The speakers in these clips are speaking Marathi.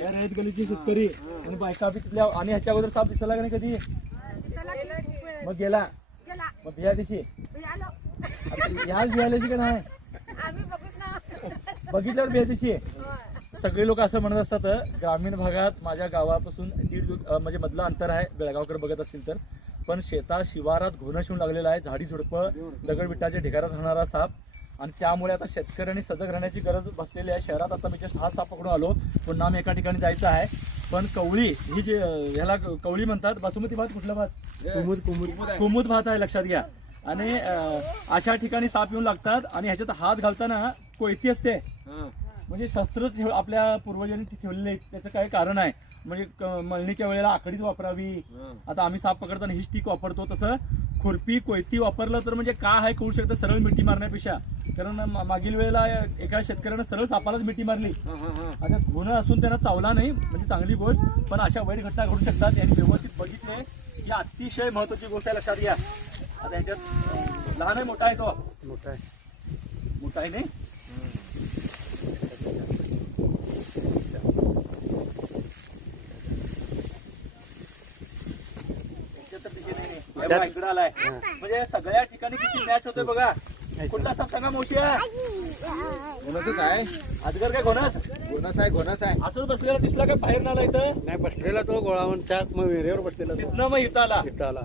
या रयत गलीचे शेतकरी आणि बायका बी तिथल्या. आणि ह्याच्या अगोदर साप दिसला का नाही कधी? मग गेला मग बिया दिशी ह्याच बियाल्याची का नाही? बघितल्यावर बिया दिशी. सगळे लोक असं म्हणत असतात ग्रामीण भागात माझ्या गावापासून 1.5 म्हणजे मधलं अंतर आहे बेळगावकडे बघत असतील तर, पण शेतात शिवारात घोणं शिवून लागलेलं आहे. झाडी झुडपं दगडविटाच्या ढिगारात राहणारा साप. आणि त्यामुळे आता शेतकऱ्यांनी सजग राहण्याची गरज भासलेली आहे. शहरात आता मी जस्ट हा साप पकडून आलो, पुन्हा आम्ही एका ठिकाणी जायचं आहे. पण कवळी ही जे ह्याला कवळी म्हणतात. बासुमती भात कुठला भात? कुमुद भात आहे, लक्षात घ्या. आणि अशा ठिकाणी साप येऊन लागतात आणि ह्याच्यात हात घालताना कोयती असते. म्हणजे शस्त्र आपल्या पूर्वजांनी ठेवलेले, त्याचं काय कारण आहे. म्हणजे मळणीच्या वेळेला आकडीच वापरावी. आता आम्ही साप पकडताना ही स्टिक वापरतो, तसं खुरपी कोयती वापरलं तर म्हणजे काय आहे कळू शकतं सरळ मिठी मारण्यापेक्षा. कारण मागील वेळेला एका शेतकऱ्यानं सरळ सापालाच मिठी मारली. आता गुन्हा असून त्यांना चावला नाही, म्हणजे चांगली गोष्ट. पण अशा वाईट घटना घडू शकतात. यांनी व्यवस्थित बघितले ही अतिशय महत्वाची गोष्ट आहे, लक्षात घ्या. आता ह्याच्यात लहान आहे मोठा आहे? तो मोठा आहे नाही. इकडे आलाय म्हणजे सगळ्या ठिकाणी किती मॅच होते बघा. कुठला साप सांगा मावशी? घोणसच आहे. अजगर काय घोणस? घोणस आहे. असंच बसलेला दिसला का बाहेर नाला? इथं नाही बसलेला तो गोळावरच्या विहिरीवर बसलेला. तिथनं मग इथं आला.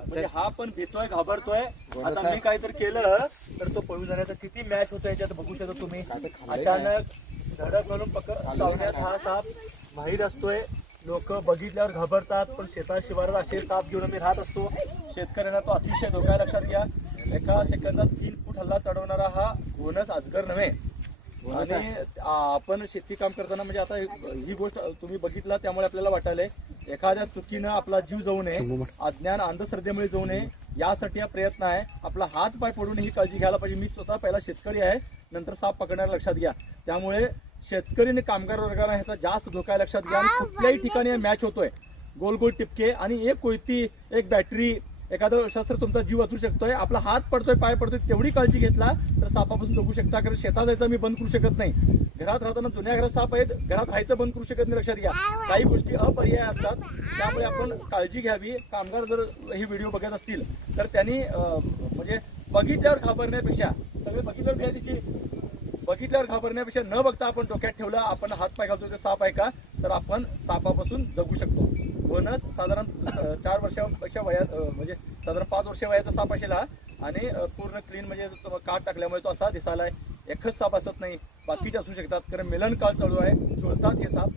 म्हणजे हा पण भीतोय, घाबरतोय. आता मी काहीतरी केलं तर तो पळून जाण्याचा किती मॅच होतो याच्यात बघू शकता तुम्ही. अचानक धडक घालून पकडण्यात हा साप बाहेर असतोय. लोक बघितल्यावर घाबरतात, पण शेतात शिवारात असे साप घेऊन आम्ही राहत असतो. शेतकऱ्यांना तो अतिशय धोका आहे, लक्षात घ्या. एका सेकंदात 3 फूट हल्ला चढवणारा हा घोणस अजगर नव्हे. आणि आपण शेती काम करताना म्हणजे आता ही गोष्ट तुम्ही बघितला त्यामुळे आपल्याला वाटायलंय एखाद्या चुकीनं आपला जीव जाऊ नये, अज्ञान अंधश्रद्धेमुळे जाऊ नये, यासाठी हा प्रयत्न आहे. आपला हात पाय पडून ही काळजी घ्यायला पाहिजे. मी स्वतः पहिला शेतकरी आहे, नंतर साप पकडणारा, लक्षात घ्या. त्यामुळे शेतकरी आणि कामगार वर्गाला ह्याचा जास्त धोका आहे, लक्षात घ्या. आणि कुठल्याही ठिकाणी मॅच होतोय. गोल गोल टिपके आणि एक कोयती, एक बॅटरी, एखादं शस्त्र तुमचा जीव वाचू शकतोय. आपला हात पडतोय, पाय पडतोय, तेवढी काळजी घेतला तर सापापासून जगू शकता. कारण शेतात जायचं मी बंद करू शकत नाही. घरात राहताना जुन्या घरात साप आहेत, घरात राहायचं बंद करू शकत नाही, लक्षात घ्या. काही गोष्टी अपर्याय असतात, त्यामुळे आपण काळजी घ्यावी. कामगार जर ही व्हिडिओ बघत असतील तर त्यांनी म्हणजे बघितल्यावर घाबरण्यापेक्षा, सगळे बघितल्यावर घाबरण्यापेक्षा न बघता आपण डोक्यात ठेवलं आपण हात पाय घालतो ते साप आहे का, तर आपण सापापासून जगू शकतो. घोणस साधारण 4 वर्षापेक्षा वयात म्हणजे साधारण 5 वर्ष वयाचा साप असेल हा. आणि पूर्ण क्लीन म्हणजे काट टाकल्यामुळे तो असा दिसायलाय. एकच साप असत नाही, बाकीचे असू शकतात. कारण मिलन काळ चालू आहे, जुळतात हे साप.